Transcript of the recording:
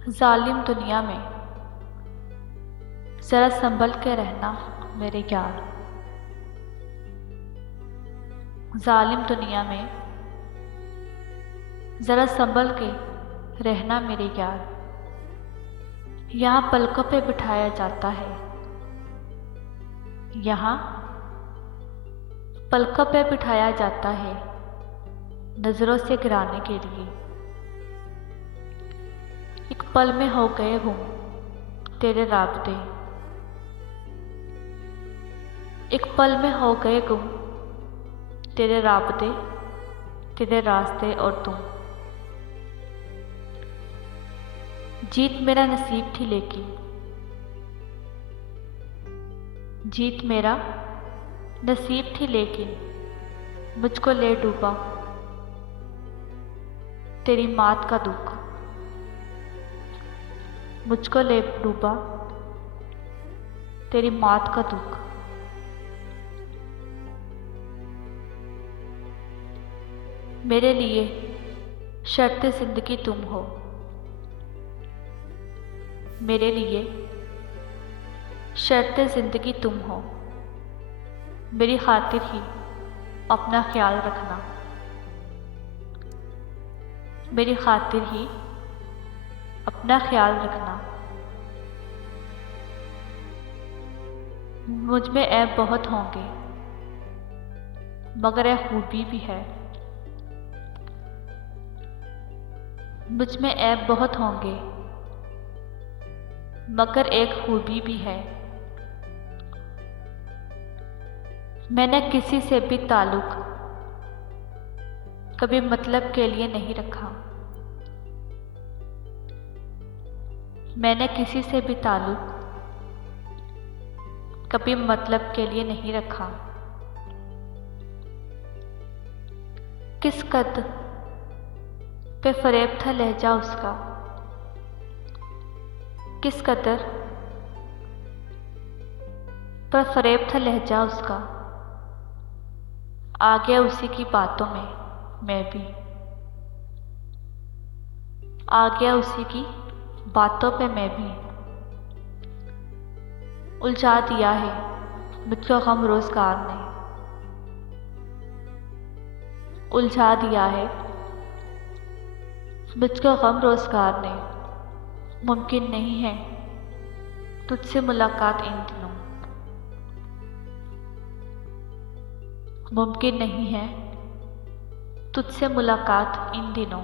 जालिम दुनिया में ज़रा संभल के रहना मेरे यार। जालिम दुनिया में ज़रा संभल के रहना मेरे यार। यहाँ पलकों पे बिठाया जाता है, यहाँ पलकों पे बिठाया जाता है नज़रों से गिराने के लिए। एक पल में हो गए गुम तेरे राब्ते, एक पल में हो गए गुम तेरे राब्ते, तेरे रास्ते और तुम। जीत मेरा नसीब थी लेकिन, जीत मेरा नसीब थी लेकिन मुझको ले डूबा तेरी मात का दुख। मुझको ले डूबा तेरी मात का दुख। मेरे लिए शर्त जिंदगी तुम हो, मेरे लिए शर्त जिंदगी तुम हो। मेरी खातिर ही अपना ख्याल रखना, मेरी खातिर ही अपना ख्याल रखना। मुझ में ऐब बहुत होंगे मगर एक खूबी भी है, मुझ में ऐब बहुत होंगे मगर एक खूबी भी है। मैंने किसी से भी ताल्लुक कभी मतलब के लिए नहीं रखा, मैंने किसी से भी ताल्लुक कभी मतलब के लिए नहीं रखा। किस कद पे फरेब था लहजा उसका, किस कदर पर फरेब था लहजा उसका। आ गया उसी की बातों में मैं भी, आ गया उसी की बातों पे मैं भी। उलझा दिया है मुझको गम रोज़गार ने, उलझा दिया है मुझको गम रोज़गार ने। मुमकिन नहीं है तुझसे मुलाकात इन दिनों, मुमकिन नहीं है तुझसे मुलाकात इन दिनों।